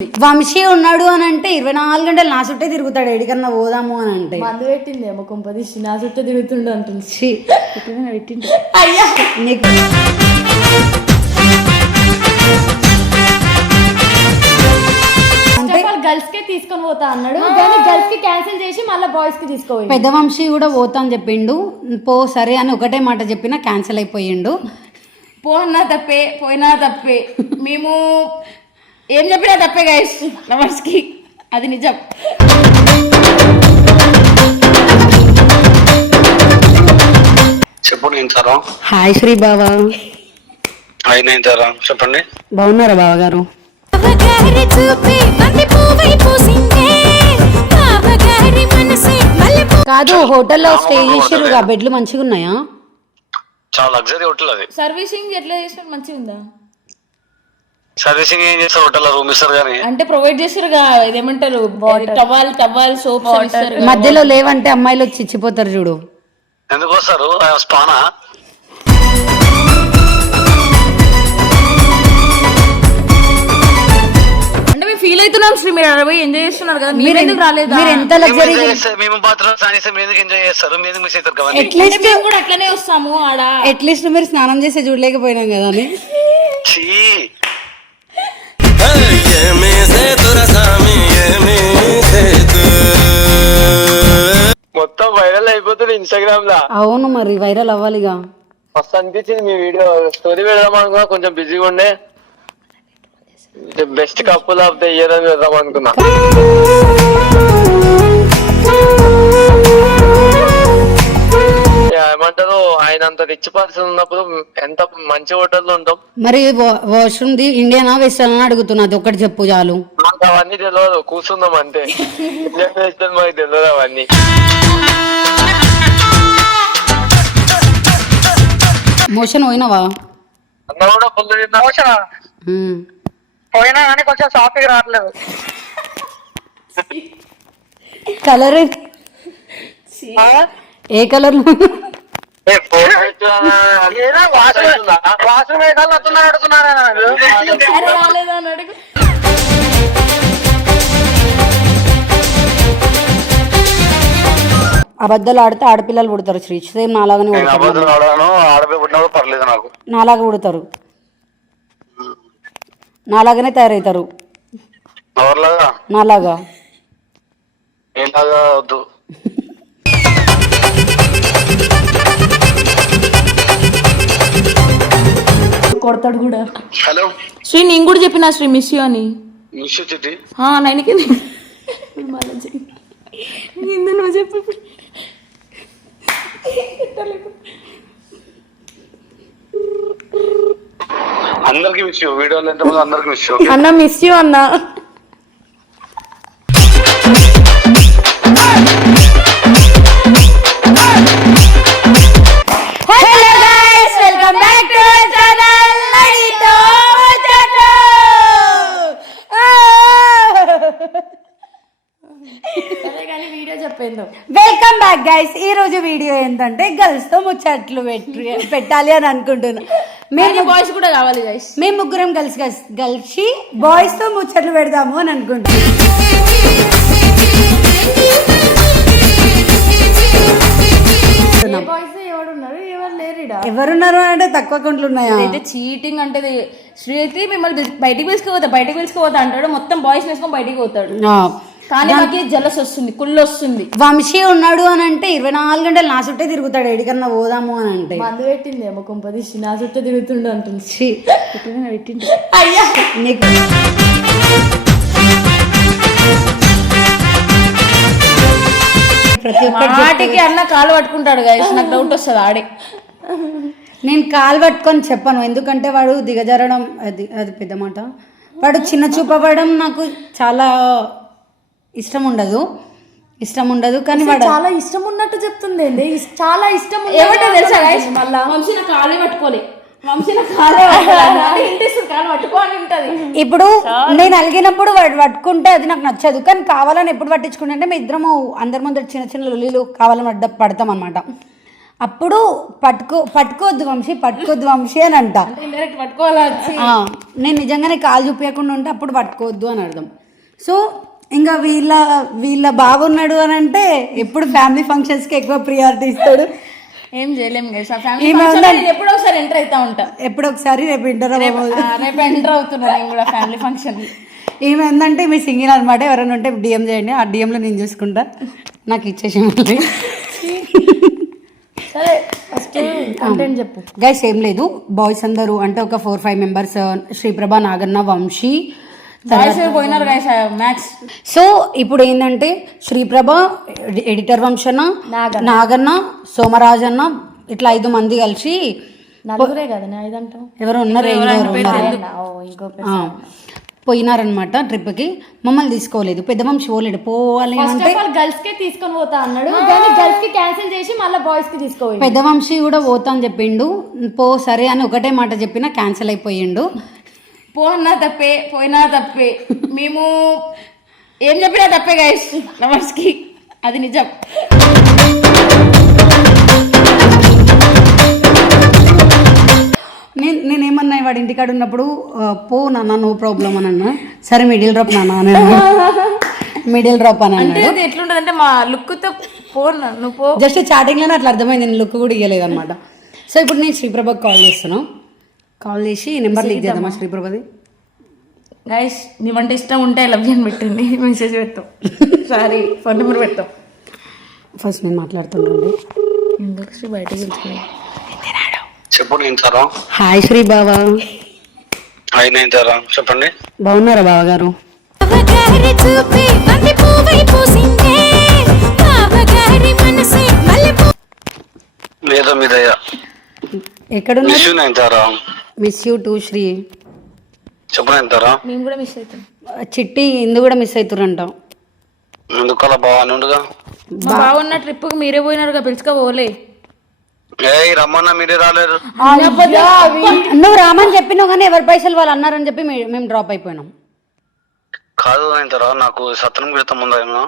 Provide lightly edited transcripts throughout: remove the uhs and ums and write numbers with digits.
వంశీ ఉన్నాడు అని అంటే 24 గంటలు నా చుట్టే తిరుగుతాడు. ఎడికన్నా పోదాము అని అంటే మందు పెట్టిందేమో కొంపదీసి నా చుట్టూ తిరుగుతుండు అంటుంది. పెట్టిండు అయ్యా నీకు గర్ల్స్ కే తీసుకొని పోతా అన్నాడు, కానీ గర్ల్స్ కి క్యాన్సిల్ చేసి మళ్ళీ బాయ్స్ కి తీసుకోవాలి. పెద్ద వంశీ కూడా పోతా అని చెప్పిండు. పో సరే అని ఒకటే మాట చెప్పినా క్యాన్సిల్ అయిపోయిండు. పోనా తప్పే పోయినా తప్పే, మేము ఏం చెప్పినా తప్పే గైస్ లవర్స్కి, అది నిజం. చెప్పు నేను హాయ్ శ్రీ బావా. హాయ్ నేను చెప్పండి. బాగున్నారా బావ గారు? కాదు హోటల్లో స్టే చేసిరుగా, బెడ్లు మంచిగా ఉన్నాయా? చాలా లగ్జరీ హోటల్ అది. సర్వీసింగ్ ఎట్లా చేసినట్టు మంచిగా ఉందా? సర్వీసింగ్ ఏం చేస్తారు హోటల్? రూమ్ ఇస్తారు కానీ అంటే ప్రొవైడ్ చేస్తారుగా, ఇదేమంటారు టవల్ సోప్ మధ్యలో లేవంటే అమ్మాయిలు వచ్చి ఇచ్చిపోతారు చూడు. ఎందుకు వస్తారు? స్పానా? అంటే మేము ఫీల్ అవుతున్నాం శ్రీ, మీరు అరవై ఎంజాయ్ చేస్తున్నారు కదా, మీరు ఎందుకు రాలేదు? మీరు ఎంత లగ్జరీ మేము బాత్రూమ్ స్నానం మీరు ఎందుకు ఎంజాయ్ చేస్తారు? మీరు మిస్ అవుతారు కదా. అట్లీస్ట్ మేము కూడా అట్లనే వస్తాము ఆడ. అట్లీస్ట్ మీరు స్నానం చేసి చూడలేకపోయినాం కదా అని. మొత్తం వైరల్ అయిపోతుంది ఇన్స్టాగ్రామ్ లా. అవును మరి వైరల్ అవ్వాలిగా. మస్తు అనిపించింది మీ వీడియో. స్టోరీ పెడదాం అనుకున్నా, కొంచెం బిజీగా ఉండే. Best couple of the year అని పెడదాం అనుకున్నా. ఏమంటారు, ఆయన అంత రిచ్ పర్సన్ ఉన్నప్పుడు ఎంత మంచి హోటల్లో ఉంటాం. మరి వాష్రూమ్ ది ఇండియనా వెస్టర్న్ అని అడుగుతున్నది, ఒకటి చెప్పు చాలు. నాకు అవన్నీ తెలియదు, కూర్చుందాం అంతే. మాకు తెలియదు అవన్నీ. మోషన్ పోయినావా? అన్న కూడా ఫుల్ పోయినా కానీ కొంచెం షాపింగ్ రావట్లేదు. కలర్ ఏ కలర్? వాష్రూమ్ అడుగుతున్నారా? రాలేదా అని అడుగు. అబద్ధాలు ఆడితే ఆడపిల్లలు పుడతారు శ్రీ. సేమ్ నాలాగానే పర్లేదు, నాకు నాలాగా పుడతారు, నాలాగానే తయారవుతారు. నాలాగా వద్దు. కొడతాడు కూడా. హలో శ్రీ, నేను కూడా చెప్పిన శ్రీ మిస్ యూ అని. మిస్ చిట్టి నైన్కి నువ్వు చెప్పు. అందరికి మిస్ యూ. వీడియోలో ఎంతమంది అందరికి మిస్ యూ. అన్న మిస్ యూ అన్న. Welcome back guys. ఈ రోజు వీడియో ఏంటంటే గర్ల్స్ తో ముచ్చట్లు పెట్టాలి అని అనుకుంటున్నాం. మేము బాయ్స్ కూడా కావాలి గైస్. మేము ముగ్గురం కలిసి బాయ్స్ తో ముచ్చట్లు పెడదాము అని అనుకుంటున్నాం. ఎవరున్నారు అంటే తక్కువ అకౌంట్లు ఉన్నాయా? అయితే చీటింగ్ అంటే శ్రీ అయితే మిమ్మల్ని బయటికి పిలుచుకోవద్దా అంటాడు. మొత్తం బాయ్స్ వేసుకొని బయటికి పోతాడు. కానీ నాకు జలస్ వస్తుంది, కుళ్ళు వస్తుంది. వంశీ ఉన్నాడు అని అంటే 24 గంటలు నా చుట్టే తిరుగుతాడు. ఎడికన్నా పోదాము అని అంటే మందు పెట్టిందేమో కొంపదీసి నా చుట్టూ తిరుగుతుండు అంటుంది. పెట్టిండు అయ్యా నీకు. ప్రతి మాటికి అన్న కాలు పట్టుకుంటాడు గైస్, నాకు డౌట్ వస్తుంది ఆడే. నేను కాలు పట్టుకొని చెప్పను, ఎందుకంటే వాడు దిగజారడం అది పెద్ద మాట. వాడు చిన్న చూపబడడం నాకు చాలా ఇష్టం ఉండదు. కానీ వాడు చాలా ఇష్టం ఉన్నట్టు చెప్తుంది. చాలా ఇష్టం ఏమంటే తెలుసా మళ్ళా వంశీ నా కాలే పట్టుకోలే, వంశీ నా కాలే పట్టుకోని ఉంటది. ఇప్పుడు నేను అలిగినప్పుడు వాడు పట్టుకుంటే అది నాకు నచ్చదు, కానీ కావాలని ఎప్పుడు పట్టించుకుంటే మేము ఇద్దరము అందరి ముందు చిన్న చిన్న లొల్లీలు కావాలని పడతాం అనమాట. అప్పుడు పట్టుకోవద్దు వంశీ అని అంట. ఇండైరెక్ట్ పట్టుకోవాలా వచ్చి నేను నిజంగానే కాలు చూపించకుండా ఉంటే అప్పుడు పట్టుకోవద్దు అని అర్థం. సో ఇంకా వీళ్ళ బాగున్నాడు అని అంటే ఎప్పుడు ఫ్యామిలీ ఫంక్షన్స్కి ఎక్కువ ప్రియారిటీ ఇస్తాడు. ఏం చేయలేము గైస్. ఆ ఫ్యామిలీ ఫంక్షన్ నేను ఎప్పుడో ఒకసారి ఎంటర్ అవుతా ఉంటా. ఎప్పుడు ఒకసారి రేపు రేపు ఎంటర్ అవుతున్నా నేను కూడా ఫ్యామిలీ ఫంక్షన్. ఈమె ఏంటంటే మీ సింగిల్ అనమాట. ఎవరైనా ఉంటే డిఎం చేయండి, ఆ డిఎంలో నేను చూసుకుంటా. నాకు ఇచ్చేసి సరే ఫస్ట్ కంటెంట్ చెప్పు. గైస్ ఏం లేదు, బాయ్స్ అందరూ అంటే ఒక 4-5 మెంబర్స్, శ్రీప్రభ, నాగన్న, వంశీ పోయినారు గైస్ మ్యాక్స్. సో ఇప్పుడు ఏంటంటే శ్రీప్రభ, ఎడిటర్ వంశన్న, నాగన్న, సోమరాజన్న ఇట్లా 5 మంది కలిసి నలుగురే కదా ఐదంటాం. ఎవరు ఉన్నారు ఇంకో పోయినారనమాట ట్రిప్కి. మమ్మల్ని తీసుకోలేదు, పెద్ద వంశీ పోలేడు. పోవాలి అంటే గర్ల్స్ కే తీసుకొని పోతా అన్నాడు, కానీ గర్ల్స్ కి క్యాన్సిల్ చేసి మళ్ళీ బాయ్స్ కి తీసుకోవాలి. పెద్ద వంశీ కూడా పోతా అని చెప్పిండు. సరే అని ఒకటే మాట చెప్పినా క్యాన్సిల్ అయిపోయిండు. పోయినా తప్పే మేము ఏం చెప్పినా తప్పే గైస్ లవర్స్కి, అది నిజం. నేనేమన్నా వాడి ఇంటికాడ ఉన్నప్పుడు పో నాన్న నో ప్రాబ్లం అని అన్నా. సరే మిడిల్ డ్రాప్ నాన్న అని మిడిల్ డ్రాప్ అని అంటే అది ఎట్లుంటది అంటే మా లుక్ తో నువ్వు పో. జస్ట్ చాటింగ్ లోనే అట్లా అర్థమైంది, నేను లుక్ కూడా ఇవ్వలేదు అనమాట. సో ఇప్పుడు నేను శ్రీప్రభకి కాల్ చేస్తున్నాను. కాల్ చేసి నెంబర్ లీక్ చేద్దామా శ్రీప్రభది? గైస్ మేమంటే ఇష్టం ఉంటే లవ్ అని పెట్టండి, మెసేజ్ పెడతాం. సారీ ఫోన్ నెంబర్ పెడతాం. ఫస్ట్ నేను మాట్లాడుతున్నాను. ఎందుకు బయటకు వెళ్తున్నాయి? చెప్పు నేను. హాయ్ శ్రీ బావా. హాయ్ నేను చెప్పండి. బాగున్నారా బావగారు? ఏదో మీదయ్యా ఎక్కడున్నారు? Miss you too Sri. చెప్పు నేను. మేము కూడా మిస్ అవుతాం. చిట్టి ఇందు కూడా మిస్ అవుతురంట. ఎందుకు అలా బాగుండగా? బాగున్న ట్రిప్ కి మీరే పోయినారుగా, పిలుచుకోపోలే. రమ్మన్నా మీరే రాలేరు. నువ్వు రామని చెప్పినావు కానీ ఎవరి పైసలు వాళ్ళు అన్నారని చెప్పి మేము డ్రాప్ అయిపోయినాం. కాదు నేను నాకు సత్రం క్రితం ఉందా?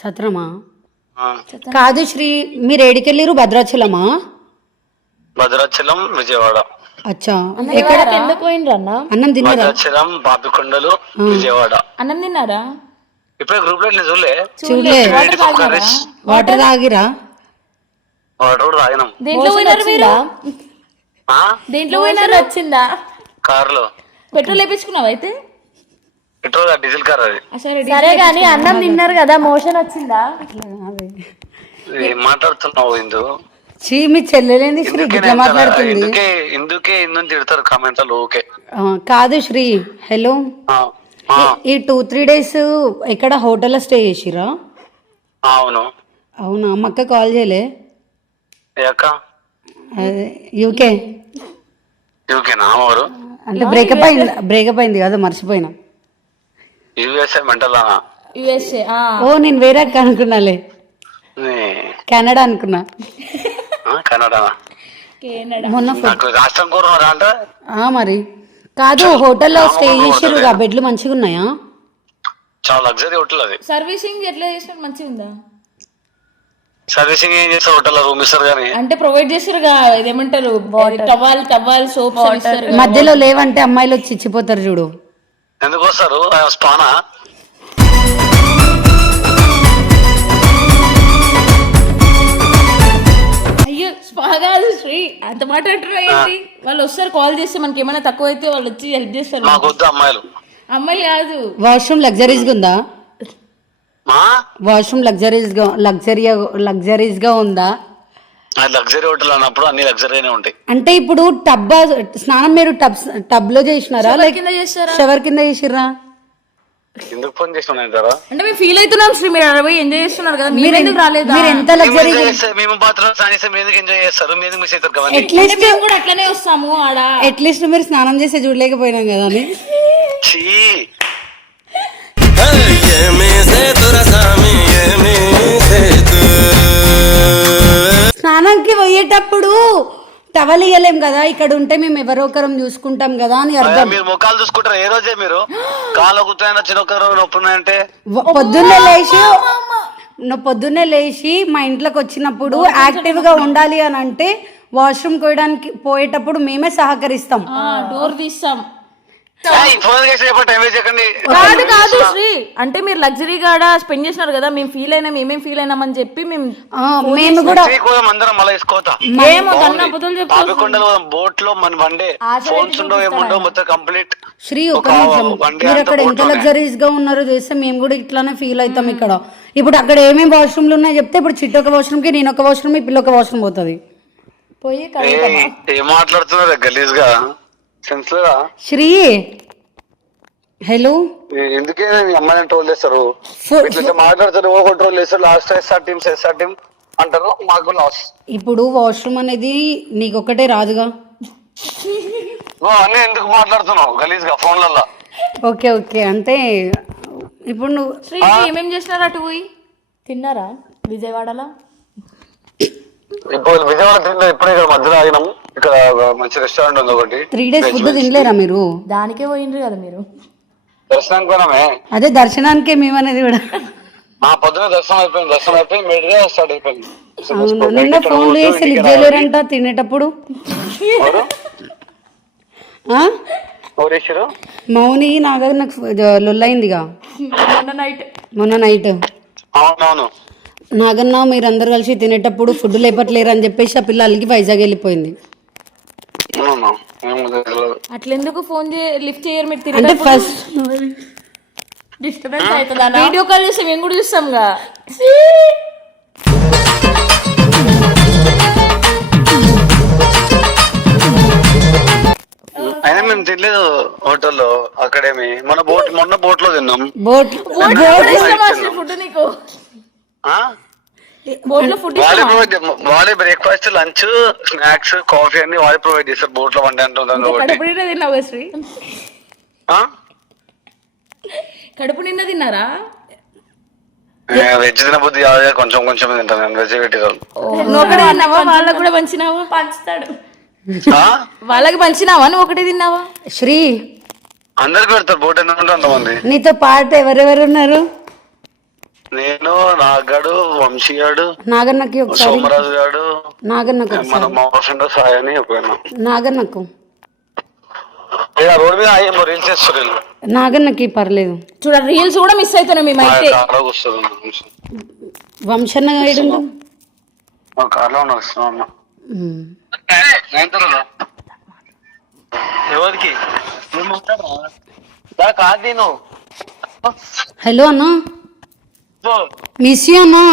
సత్రమా? కాదు శ్రీ, మీరు ఏడికెళ్ళిరు? భద్రాచలమా? భద్రాచలం, విజయవాడ. అచ్చా, ఎందుకు పోయినరు అన్న? అన్నం తిన్నారా? భద్రాచలం, బాపికొండలు, విజయవాడ. అన్నం తిన్నారా? ఇప్పుడే గ్రూప్ లో చూడలే. వాటర్ తాగిరా? వాటర్ కూడా తాగినాం. దేంట్లో పోయినారు మీరు? దేంట్లో పోయినారు? వచ్చిందా? కార్లో. పెట్రోల్ వేపించుకున్నావు అయితే? పెట్రోల్ డీజిల్ కార్ అది. సరే కానీ అన్నం తిన్నారు కదా, మోషన్ వచ్చిందా? ఏం మాట్లాడుతున్నావు ఇందు? మీ చెల్లెలేంది శ్రీ గిట్లా మాట్లాడుతుంది? ఎందుకే ఇందు తిడతారు కామెంట్లు. ఓకే కాదు శ్రీ, హలో. ఈ 2-3 days ఎక్కడ హోటల్లో స్టే చేసిరా? అవును. అవునా? మా అక్క కాల్ చేయలే? యూకే అంటే బ్రేకప్ అయింది కదా, మర్చిపోయినా. యుఎస్ఏ. ఓ నేను వేరే అక్క అనుకున్నాలే, కెనడా అనుకున్నా. మొన్న మరి కాదు, హోటల్లో స్టే చేసిరుగా, బెడ్లు మంచిగా ఉన్నాయా? చాలా లగ్జరీ హోటల్ అది. సర్వీసింగ్ ఎట్లా చేసినారు? మంచిగా ఉందా? సర్వీసింగ్ ఏం చేస్తారు హోటల్? రూమ్ ఇస్తారు కానీ అంటే ప్రొవైడ్ చేస్తారుగా, ఇదేమంటారు టవల్ సోప్ మధ్యలో లేవంటే అమ్మాయిలు వచ్చి ఇచ్చిపోతారు చూడు. ఎందుకు వస్తారు? స్పానా? అయ్యో స్పా కాదు శ్రీ, అంత మాట అంటారు ఏంటి? వాళ్ళు వస్తారు, కాల్ చేస్తే మనకి ఏమైనా తక్కువ అయితే వాళ్ళు వచ్చి హెల్ప్ చేస్తారు. మాకు వద్దు అమ్మాయిలు. అమ్మాయి కాదు. వాష్రూమ్ లగ్జరీస్గా ఉందా? వాష్రూమ్ లగ్జరీస్ గా ఉందా? లగ్జరీ హోటల్ అన్నప్పుడు అన్ని లగ్జరీనే ఉంటాయి. అంటే ఇప్పుడు స్నానం మీరు టబ్ లో చేసినారా, షవర్ కింద చేసిర్రా? ఎందుకు ఫోన్ చేసినా అంటే మేము ఫీల్ అవుతున్నాం శ్రీ, మీరు 60 ఎంజాయ్ చేస్తున్నారు కదా, మీరు ఎందుకు రాలేదా? మీరు ఎంత లగ్జరీ మేము బాత్రూమ్ స్నానం చేస్తే మీరు ఎంజాయ్ చేస్తారు, మీరు మిస్ అవుతారు కదా. అట్లీస్ట్ మేము కూడా అట్లనే వస్తాము ఆడ. అట్లీస్ట్ మీరు స్నానం చేసి చూడలేకపోయినాం కదా అని. స్నానంకి పోయేటప్పుడు టవల్ ఇయ్యలేం కదా, ఇక్కడ ఉంటే మేము ఎవరో ఒకరం చూసుకుంటాం కదా అని అర్థం. మీరు ముఖాలు చూసుకుంటారు ఏ రోజే? మీరు కాళ్ళు కుట్టాయన చిన్నొక్కరు నొప్పున్నాయంటే పొద్దున్నే లేచి నువ్వు పొద్దున్నే లేచి మా ఇంట్లోకి వచ్చినప్పుడు యాక్టివ్గా ఉండాలి అని అంటే వాష్రూమ్ పోయేటప్పుడు మేమే సహకరిస్తాం. డోర్ తీస్తాం. ఫోన్ చేసి టైం వేస్ట్ చేయకండి. కాదు కాదు శ్రీ, అంటే మీరు లగ్జరీగా స్పెండ్ చేసినారు కదా, మేము ఫీల్ అయినాం, మేమేం ఫీల్ అయినామని చెప్పి మేము కూడా అందరం మళ్ళీ వేసుకోతా బోట్ లో మన వన్ డే ఫోన్స్ ఉండవు ఏముండవు మొత్తం కంప్లీట్. శ్రీ ఒక నిమిషం, మీరు అక్కడ ఎంత లగ్జరీస్ గా ఉన్నారో చేస్తే మేము కూడా ఇట్లానే ఫీల్ అవుతాం. ఇక్కడ ఇప్పుడు అక్కడ ఏమేమి వాష్రూమ్లు ఉన్నాయో చెప్తే ఇప్పుడు చిట్టు ఒక వాష్రూమ్ కి, నేను ఒక వాష్రూమ్, ఈ పిల్ల ఒక వాష్రూమ్ పోతుంది. పోయి ఏం మాట్లాడుతున్నారు గలీజ్ గా? శ్రీ హలో, ఎందుకే అమ్మాయిని ట్రోల్ చేస్తారు, ఇట్లా మాట్లాడతారు, ఓ ట్రోల్ చేస్తారు. లాస్ట్ ఎస్ఆర్ టీమ్ అంటారు, మాకు లాస్. ఇప్పుడు వాష్రూమ్ అనేది నీకు ఒక్కటే రాదుగా, అన్నీ ఎందుకు మాట్లాడుతున్నావు గలీజ్ గా ఫోన్లలో? ఓకే ఓకే, అంటే ఇప్పుడు నువ్వు శ్రీ ఏమేం చేసినారు అటు పోయి? తిన్నారా విజయవాడలో? ఇప్పుడు విజయవాడ తింటే ఇప్పుడే ఇక్కడ మధ్యలో ఆగినాము. ఇక్కడ మంచి రెస్టారెంట్ ఉంది ఒకటి. 3 days ఫుడ్ తినలేరా మీరు? దానికే పోయిండ్రు కదా మీరు. దర్శనానికి పోయినామే. అదే దర్శనానికే మేమనేది కూడా. పొద్దున దర్శనం అయిపోయింది మెడిగా స్టార్ట్ అయిపోయింది. నిన్న ఫోన్లు చేసి లిఫ్ట్ చేయలేరంట తినేటప్పుడు. మౌని నాకు లొల్లయిందిగా మొన్న నైట్. అవునవును, నాగన్న మీరందరు కలిసి తినేటప్పుడు ఫుడ్ లేపట్లేరు అని చెప్పేసి ఆ పిల్ల అలిగి వైజాగ్ వెళ్ళిపోయింది. అట్లెందుకు ఫోన్ లిఫ్ట్ చేయరు మీరు? అంటే ఫస్ట్ డిస్టర్బెన్స్ అవుతుందా? వీడియో కాల్ చేస్తే మేము కూడా చూస్తాంగా. అయినా మేము తినలేదు హోటల్లో, అక్కడేమి మొన్న బోట్ లో తిన్నాం. ఫుడ్ నీకు వాళ్ళే బ్రేక్ఫాస్ట్, లంచ్, స్నాక్స్, కాఫీ అన్ని వాళ్ళే ప్రొవైడ్ చేస్తారు బోట్ లో. వన్ డే కడుపు నిన్న తిన్నారా? వెజ్ తినబుద్ధి కాదు, కొంచెం కొంచెం తింటాను నేను వెజ్ పెట్టేవాళ్ళు. వాళ్ళకి కూడా పంచినావా? పంచుతాడు. వాళ్ళకి పంచినావా? నువ్వు ఒకటే తిన్నావా? శ్రీ అందరికి పెడతారు బోట్ ఎందుకంటే అంతమంది. నీతో పాటు ఎవరెవరు ఉన్నారు? నేను, నాగాడు, వంశీ గాడు, నాగన్నకి సోమరాజు గాడు, నాగన్నకు మన మా ఫ్రెండ్ సాయి అని పోయినా. నాగన్నకు రోడ్ మీద రీల్స్ చేస్తారు. నాగన్నకి పర్లేదు. చూడ రీల్స్ కూడా మిస్ అవుతున్నాం మేమైతే. వంశన్న గైడు కార్లో ఉన్నారు. ఎవరికి కాదు నేను. హలో అన్నా, మిస్ యూ అన్నా.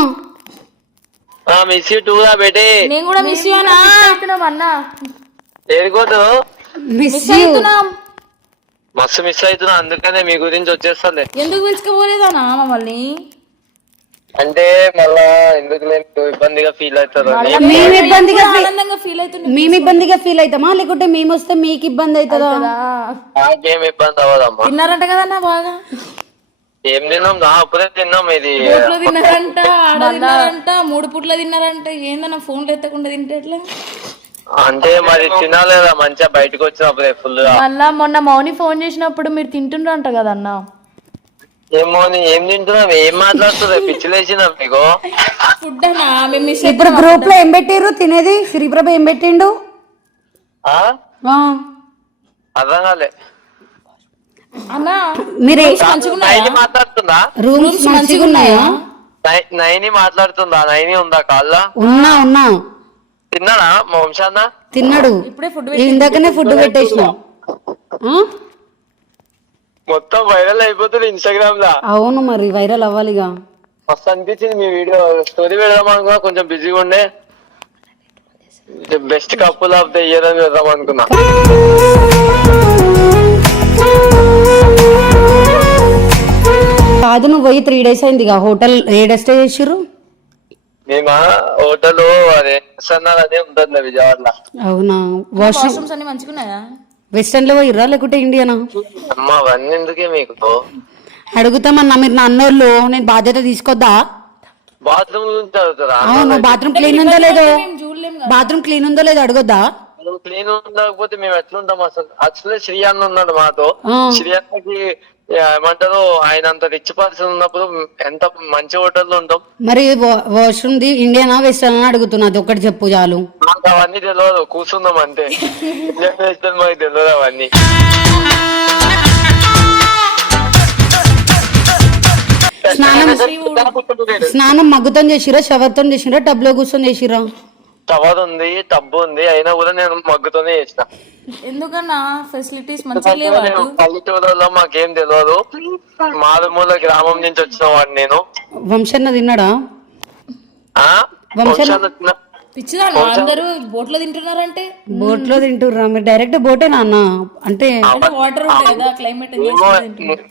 మిస్ యూ టూ బేటే. నేను కూడా మిస్ యూ అన్నా. అన్నా ఏడుకోదు, మిస్ యూ. మస్తు మిస్ అవుతున్నా, అందుకనే మీ గురించి వచ్చేస్తుంది. ఎందుకు పిలుచుకోపోలేదన్నా మమ్మల్ని? అంటే మళ్ళా ఎందుకు ఇబ్బందిగా ఫీల్ అవుతారు. మేము ఇబ్బందిగా ఫీల్ అవుతామా, లేకుంటే మేము వస్తే మీకు ఇబ్బంది అవుతుందా? నాకేం ఇబ్బంది అవ్వదమ్మా. తిన్నారంట కదన్నా బాగా? ఏం తిన్నాం? అప్పుడే తిన్నాం. ఇది తిన్నారంట, తిన్నారంట, 3 పూట్ల తిన్నారంట. ఏందన్నా ఫోన్లు ఎత్తకుండా తింటే ఎట్లా? అంటే మరి తినాలేదా మంచిగా బయటకు వచ్చినప్పుడే ఫుల్. మళ్ళా మొన్న మౌని ఫోన్ చేసినప్పుడు మీరు తింటుండ్రంట కదన్నా. ఏమో ఏం తింటున్నాం, ఏం మాట్లాడుతున్నా, పిచ్చిలేసిన మీకు. ఫుడ్ అన్నా మేము మిస్. ఇప్పుడు గ్రూప్ లో ఏం పెట్టారు తినేది? శ్రీప్రభ ఏం పెట్టిండు? అర్థం కాలే అన్నా. మీరు మాట్లాడుతుందా? రూమ్స్ మంచిగా ఉన్నాయా? నైని మాట్లాడుతుందా? నైని ఉందా కాల్లా? ఉన్నా. తిన్నాడా మా వంశాన్న? తిన్నాడు, ఇందాకనే ఫుడ్ పెట్టేసిన. మొత్తం వైరల్ అయిపోతుంది ఇన్స్టాగ్రామ్ లా. అవును, మరి వైరల్ అవ్వాలిగా. మస్తు అనిపించింది మీ వీడియో. స్టోరీ పెడదాం అనుకున్నా, కొంచెం బిజీగా ఉండే. Best couple of the year అని పెడదాం అనుకున్నా. కాదు, నువ్వు పోయి 3 days అయిందిగా. హోటల్ ఏడ స్టే చేసిర్రు? మేమా హోటల్ అదే ఉంటుంది విజయవాడలో. అవునా? వాష్రూమ్స్ అన్ని మంచిగున్నాయా? వెస్టర్న్ లో పోయిర్రా లేకుంటే ఇండియానా? అమ్మా అవన్నీ ఎందుకే మీకు? అడుగుతామన్నా, మీరు నా అన్నోళ్ళు, నేను బాధ్యత తీసుకొద్దా? బాత్రూమ్ గురించి అడుగుతారా? అవును, బాత్రూమ్ క్లీన్ ఉందో లేదో, బాత్రూమ్ క్లీన్ ఉందో లేదో అడగొద్దా? క్లీన్ ఉండకపోతే మేము ఎట్లుంటాం అసలు? యాక్చువల్లీ శ్రీ అన్న ఉన్నాడు మాతో. శ్రీ అన్నకి ఏమంటారు, ఆయన అంత రిచ్ పర్సన్ ఉన్నప్పుడు ఎంత మంచి హోటల్లో ఉంటాం. మరి వాష్రూమ్ది ఇండియనా వెస్టర్న్ అడుగుతున్నా, అది ఒక్కటి చెప్పు చాలు. మాకు అవన్నీ తెలియదు, కూర్చుందాం అంతే. మాకు తెలియదు అవన్నీ. స్నానం మగ్గుతో చేసిరా, షవర్తో చేసిరా, టబ్ లో కూర్చొని చేసిరా? టవర్ ఉంది, టబ్బు ఉంది, అయినా కూడా నేను మగ్గుతోనే చేసిన. ఎందుకన్నా ఫెసిలిటీస్ మంచిగా లేవా? పల్లెటూరులో మాకేం తెలియదు, మారుమూల గ్రామం నుంచి వచ్చిన వాడు నేను. వంశన్న తిన్నాడా? పిచ్చిదా అందరూ బోట్ లో తింటున్నారంటే? బోట్ లో తింటుర్రా మీరు? డైరెక్ట్ బోటేనా అన్న? అంటే వాటర్ ఉంటాయి కదా, క్లైమేట్.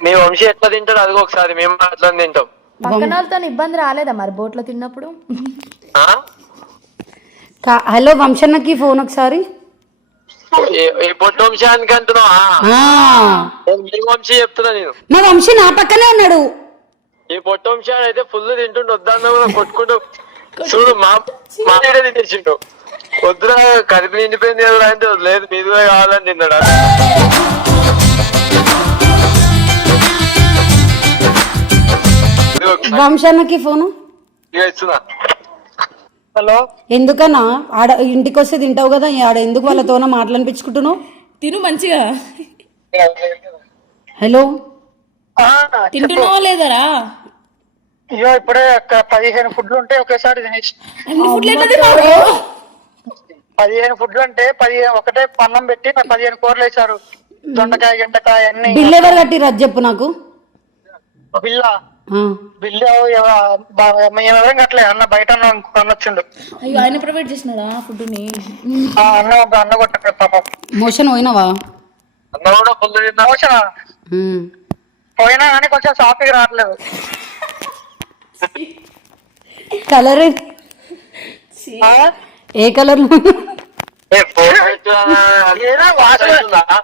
మీ వంశీ ఎట్లా తింటాడు అది ఒకసారి మేము అట్లా తింటాం. పక్కన వాళ్ళతో ఇబ్బంది రాలేదా మరి బోట్ లో తిన్నప్పుడు? హలో వంశన్నకి ఫోన్ ఒకసారి. ఈ పొట్టు వంశానికి అంటున్నావా? మీ వంశీ చెప్తున్నా నేను. మా వంశీ నా పక్కనే ఉన్నాడు. ఈ పొట్టు వంశాన్ని అయితే ఫుల్ తింటుండు, వద్దన్నా కూడా కొట్టుకుంటూ చూడు మా తినేసిండు. వద్దురా కరిపి నిండిపోయింది కదా అంటే లేదు మీదుగా కావాలని తిన్నాడా. వంశన్నకి ఫోను ఇస్తున్నా. హలో, ఎందుకన్నా ఆడ ఇంటికి వస్తే తింటావు కదా, ఆడ ఎందుకు వాళ్ళతోన మాట్లాడిపించుకుంటున్నావు? తిను మంచిగా. హలో, తింటున్నావా లేదరా? అయ్యో ఇప్పుడే 15 ఫుడ్లు ఉంటే ఒకేసారి తినేసి. 15 ఫుడ్లు అంటే 15 ఒకటే పన్నం పెట్టి 15 కూరలు వేసారు. దొండకాయ గంటకాయ అన్ని. బిల్ ఎవరు కట్టిర్రు అది చెప్పు నాకు. బిల్లు మేమెవరం కట్టలే, అన్న బయట కొనొచ్చిండు. అయ్యో ఆయన ప్రొవైడ్ చేసినాడా ఫుడ్ ని? అన్న కొట్ట పాపం. మోషన్ పోయినావా? మోషన్ పోయినా కానీ కొంచెం సాఫీగా రావట్లేదు. కలర్ ఏ కలర్?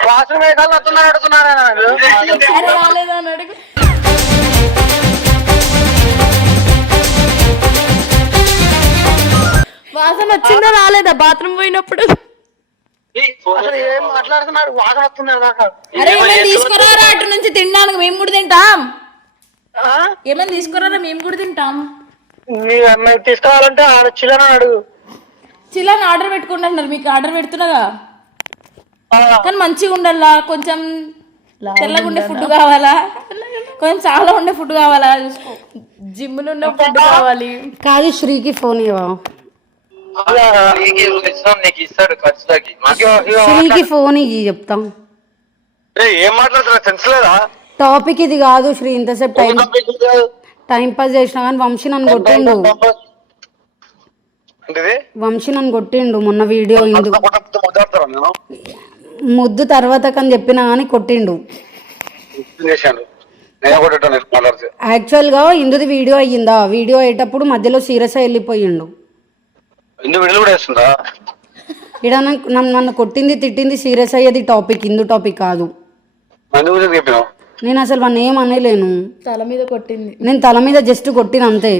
వాసు మేఘాలు వస్తున్నారు రాలేదా అని అడుగు. వాసన వచ్చిందా రాలేదా బాత్రూమ్ పోయినప్పుడు? అసలు ఏం మాట్లాడుతున్నారు, వాసన వస్తున్నారు నాకు. అరే ఏమైనా తీసుకురారా అటు నుంచి తినడానికి, మేము కూడా తింటాం. ఏమైనా తీసుకురారా మేము కూడా తింటాం. మీరు తీసుకురావాలంటే చిల్లన అడుగు. చిల్లని ఆర్డర్ పెట్టుకుంటున్నారు, మీకు ఆర్డర్ పెడుతున్నాగా. కానీ మంచిగా ఉండాలా, కొంచెం తెల్లగా ఉండే ఫుడ్ కావాలా, కొంచెం చాలా ఉండే ఫుడ్ కావాలా, జిమ్లో ఉన్న ఫుడ్ కావాలి. కాదు శ్రీకి ఫోన్ ఇవ్వ. శ్రీకి ఫోన్ ఇవ్వి చెప్తాం. ఏం మాట్లాడుతున్నా సెన్స్ లేదా? టాపిక్ ఇది కాదు శ్రీ, ఇంతసేపు టైం పాస్ చేసినా కానీ వంశీ నన్ను కొట్టిండు. వంశీ నన్ను కొట్టిండు మొన్న వీడియో. ముద్దు తర్వాత కని చెప్పినా కానీ కొట్టిండు. యాక్చువల్ గా ఇందుది వీడియో అయ్యిందా, వీడియో అయ్యేటప్పుడు మధ్యలో సీరియస్ వెళ్ళిపోయిండు. ఇక్కడ నన్ను కొట్టింది తిట్టింది సీరియస్ అయ్యేది టాపిక్, ఇందు టాపిక్ కాదు. నేను అసలు వన్ ఏం అనలేను. తల మీద కొట్టింది, నేను తల మీద జస్ట్ కొట్టిన అంతే.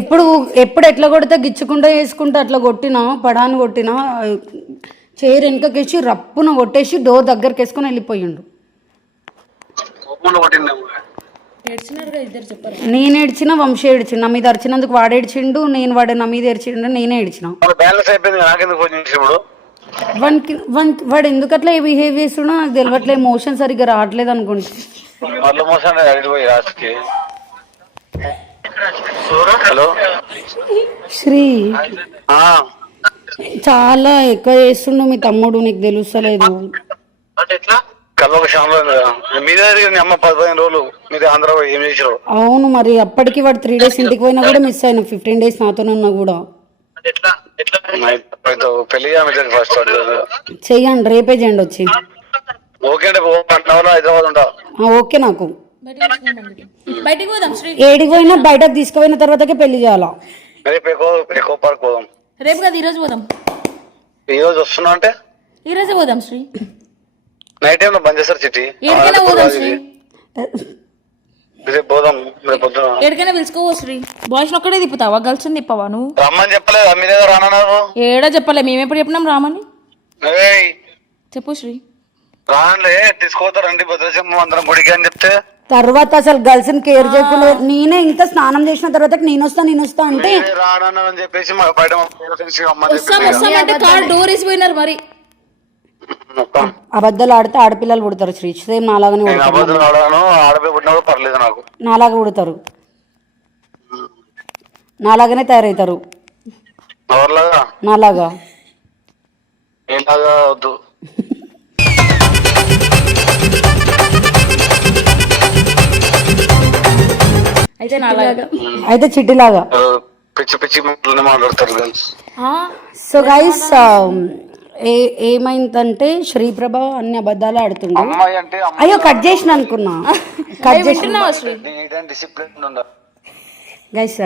ఎప్పుడు ఎట్లా కొడితే గిచ్చుకుంటా వేసుకుంటా అట్లా కొట్టినా, పడాన్ని కొట్టినా, చైర్ వెనకకేసి రప్పున కొట్టేసి డోర్ దగ్గరికి వేసుకొని వెళ్ళిపోయిండు. నేను ఏడ్చిన, వంశీ ఏడ్చిండు. నా మీద అరిచినందుకు వాడు ఏడ్చిండు, వాడు నా మీద ఏడ్చిండు, నేనే ఏడ్చిన. వాడు ఎందుకు అట్లా బిహేవ్ చేస్తుండో నాకు తెలియట్లేదు, మోషన్ సరిగ్గా రావట్లేదు అనుకుంటా. శ్రీ చాలా ఎక్కువ చేస్తుండు మీ తమ్ముడు, నీకు తెలుస్తలేదు. అవును మరి అప్పటికి వాడు 3 days ఇంటికి పోయినా కూడా మిస్ అయినా, 15 days నాతోనే ఉన్నా కూడా. చెయ్యండి, రేపే చేయండి వచ్చి. ఓకే నాకు బయటికి పోదాం శ్రీ. ఏడికి పోయినా బయటకు తీసుకుపోయిన తర్వాతకే పెళ్లి చేయాలా. రేపు కదా ఈరోజు పోదాం. ఈరోజు వస్తున్నా అంటే ఈరోజే పోదాం శ్రీ. నైట్ టైం లో బంద్ చేస్తారు చిట్టి. ఎక్కడికైనా పోదాం శ్రీ, ఎక్కడికైనా పిలుచుకోవో శ్రీ. బాయ్స్ ఒక్కడే తిప్పుతావా, గర్ల్స్ తిప్పవా నువ్వు? రమ్మని చెప్పలేదు, మీరేదో రానన్నారు. ఏడా చెప్పలే, మేము ఎప్పుడు చెప్పినాం రామని. చెప్పు శ్రీ. రానులే తీసుకోతారండి భద్రాచలం అందరం గుడికి అని చెప్తే తర్వాత అసలు గర్ల్స్ ని కేర్ చేయకుండా నేనే ఇంకా స్నానం చేసిన తర్వాత నేను వస్తా అంటే రానని చెప్పేసి బయట వస్తామంటే కార్ డోర్ వేసిపోయినారు మరి. అబద్ధాలు ఆడితే ఆడపిల్లలు పుడతారు శ్రీ, సేమ్ నాలాగానే పుడతారు. ఆడపై పుట్టినప్పుడు పర్లేదు నాకు. నాలాగా పుడతారు, నాలాగానే తయారవుతారు. ఎవరిలాగా? నాలాగా. ఏంలాగా వద్దు. అయితే నాలాగా అయితే చిట్టిలాగా. పిచ్చి పిచ్చి మాట్లాడతారు గర్ల్స్. సో గైస్ ఏమైందంటే శ్రీప్రభ అన్ని అబద్ధాలు ఆడుతుండే. అమ్మాయి అంటే అయ్యో కట్ చేసిన అనుకున్నా, కట్ చేసిన. డిసిప్లిన్ ఉందా గైస్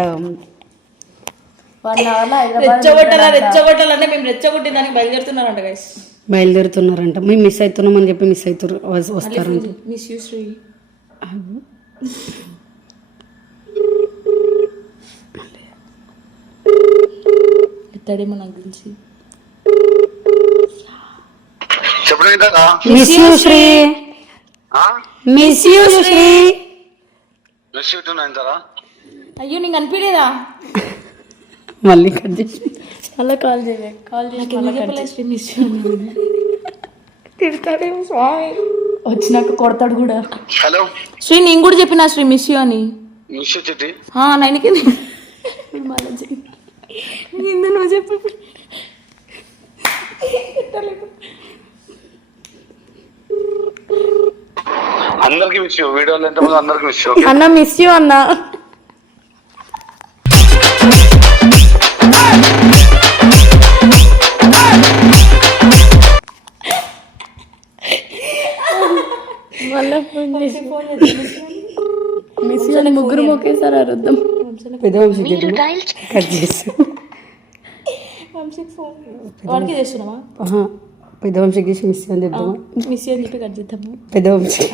రెచ్చగొట్టాలంటే మేము రెచ్చగొట్టిన దానికి బయలుదేరుతున్నారంట గైస్. బయలుదేరుతున్నారంట. మేము మిస్ అవుతున్నామని చెప్పి మిస్ అవుతారు వస్తారంట. Miss you Shri. ఎత్తడేమో నాకు తెలిసి. Miss you Sri, miss you Sri. అయ్యో నీకు అనిపించలేదా? మళ్ళీ కట్ చేసి మళ్ళీ కాల్ చేయలే. తిడతాడేమో స్వామి, వచ్చినాక కొడతాడు కూడా. హలో శ్రీ నేను కూడా చెప్పిన శ్రీ మిస్ యూ అని. మిస్ యూ చిట్టి. నైన్కి నువ్వు చెప్పు. అందరికి మిస్ యూ. వీడియోలు ఎంతమంది అందరికి మిస్ యూ. అన్న మిస్ యూ అన్న. మళ్ళీ ఫోన్ చేసి మిస్ యూ అని ముగ్గురు ఒకేసారి అరుద్దాం. కట్ చేసి వాడికి చేస్తున్నావా? పెద్ద వంశీ చేసి మిస్ అని చెప్తామా? మిస్ యూ అని చెప్పి కట్ చేద్దాము. పెద్ద వంశీ.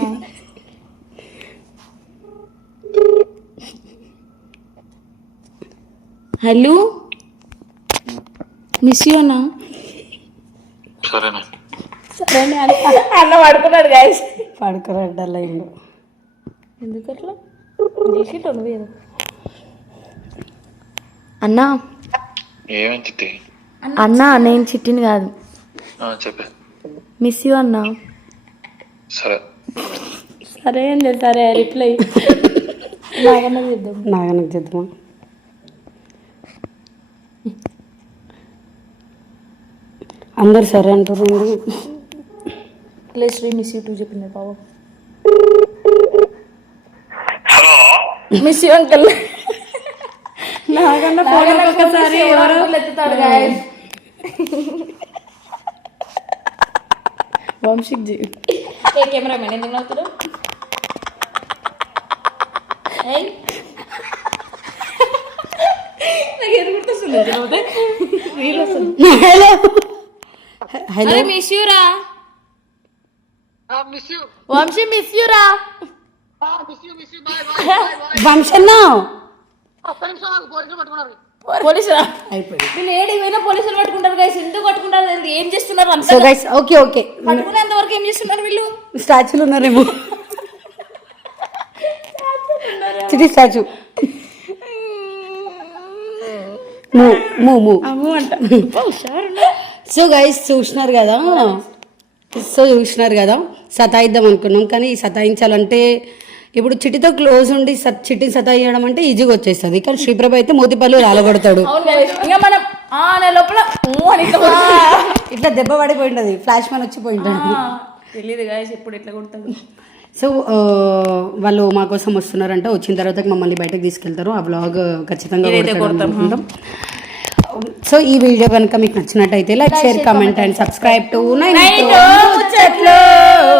హలో మిస్ యూ అన్నా. సరేనా? సరేనే అన్న పడుకున్నాడు గాయస్. పడుకున్నాడు అలా ఇండు. ఎందుకు అట్లా నువ్వు ఏదో అన్నా. ఏమేమి చిట్టి? అన్నా నేను చిట్టిని కాదు. చెప్పే. మిస్ యూ అన్నా. సరే సరే అండి. సరే రిప్లై నాగన్నకు చేద్దాం. నాగనకు చేద్దామా? అందరు సరే అంటారు. Please Sri miss you too చెప్పింది బాబు. Hello miss you uncle. Naganna phone ఒకసారి ఎవరో ఎత్తుతాడు గాయస్. వంశీక్ జీ ఏ కెమెరామెన్ ఎందుకు నవ్వుతాడు? నాకు ఎదురు గుర్తొస్తుంది. హలో హలో మిస్ యూ రా వంశీ. మిస్ యూ రా వంశన్న. పోలీసురా నేను ఏడిపోయినా పోలీసులు పట్టుకుంటారు గైస్. ఎందుకు పట్టుకుంటారు? ఏం చేస్తున్నారు అంత? సో గైస్ ఓకే ఓకే, పట్టుకునేంత వరకు ఏం చేస్తున్నారు వీళ్ళు? స్టాచ్యూలు ఉన్నారేమో. చిటి స్టాచ్యూ అంట. సో గైస్ చూసినారు కదా, సతాయిద్దాం అనుకున్నాం. కానీ సతాయించాలంటే ఇప్పుడు చిటితో క్లోజ్ ఉండి చిటిని సతాయించడం అంటే ఈజీగా వచ్చేస్తుంది. కానీ శ్రీప్రభ అయితే మోతిపల్లి రాలగొడతాడు. లోపల ఇట్లా దెబ్బ పడిపోయింటది, ఫ్లాష్ మ్యాన్ వచ్చిపోయింటాడు. తెలియదు గాయస్ ఎప్పుడు ఎట్లా కొడతాడు. సో వాళ్ళు మా కోసం వస్తున్నారంట. వచ్చిన తర్వాత మమ్మల్ని బయటకు తీసుకెళ్తారు. ఆ బ్లాగ్ ఖచ్చితంగా కొడతాం. సో ఈ వీడియో కనుక మీకు నచ్చినట్టయితే like, share, comment and subscribe to 9 ముచ్చట్లు.